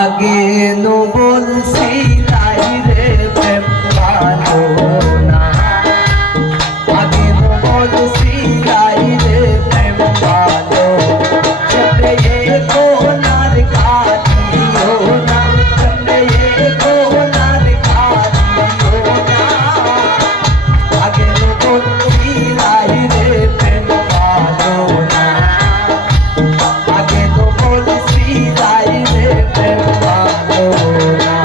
আগে নো বলছিলাই রে প্রেম ভালো না, আগে নো বলছিলাই রে প্রেম ভালো, চলে কোনার কাটিও না, চলে কোনার কাটিও না, আগে নো বলছিলাই রে প্রেম ভালো না, আগে নো বলছিলাই রে প্রেম ভালো না।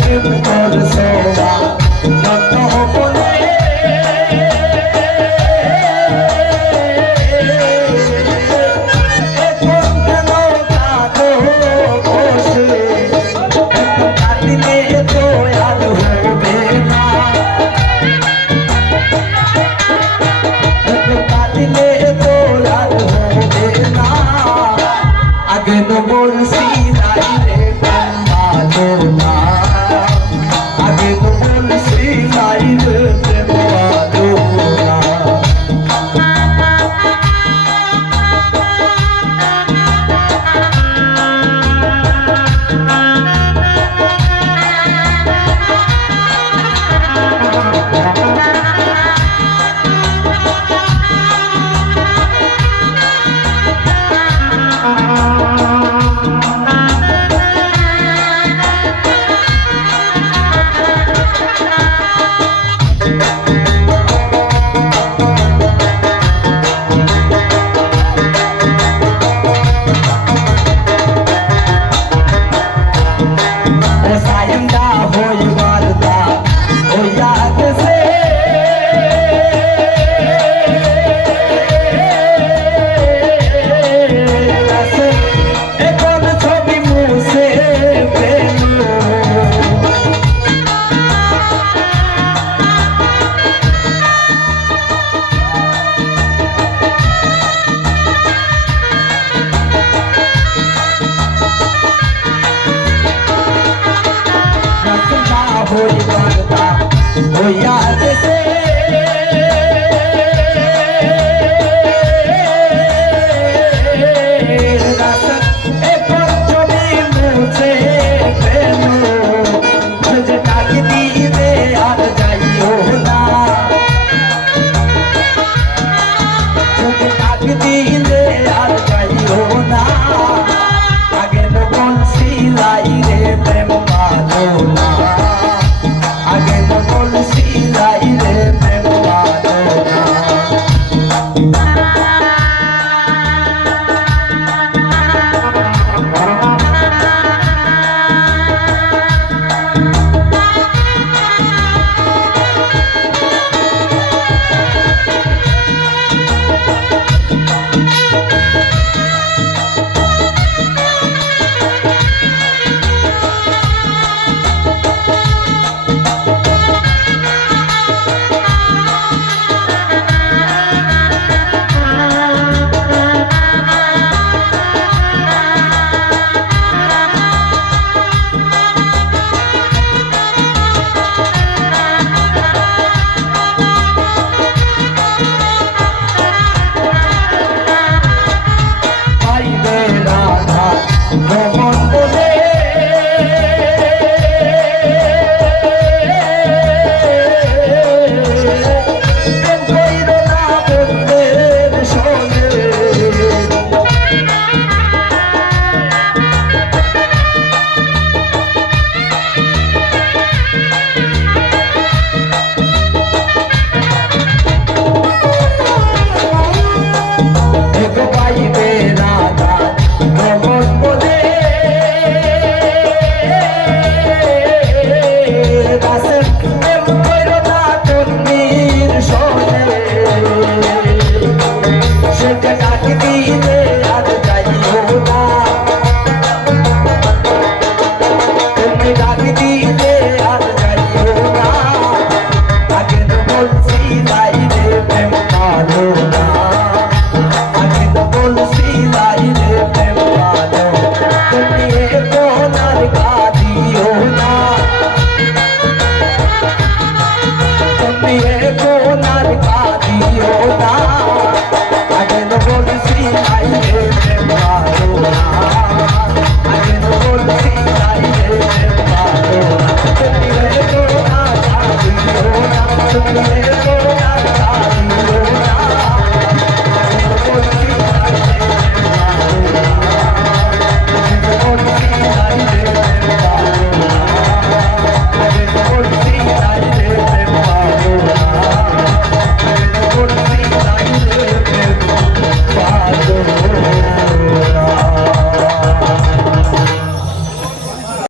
প্রেম করছো যত বলে এখন কেন কাঁদো বসে, কাঁদিলে তো আর হবে না, কাঁদিলে তো আর হবে না, আগে তো বলছি নাই রে প্রেম ভালো না, আগে তো বলছি নাই রে প্রেম ভালো না। Voy a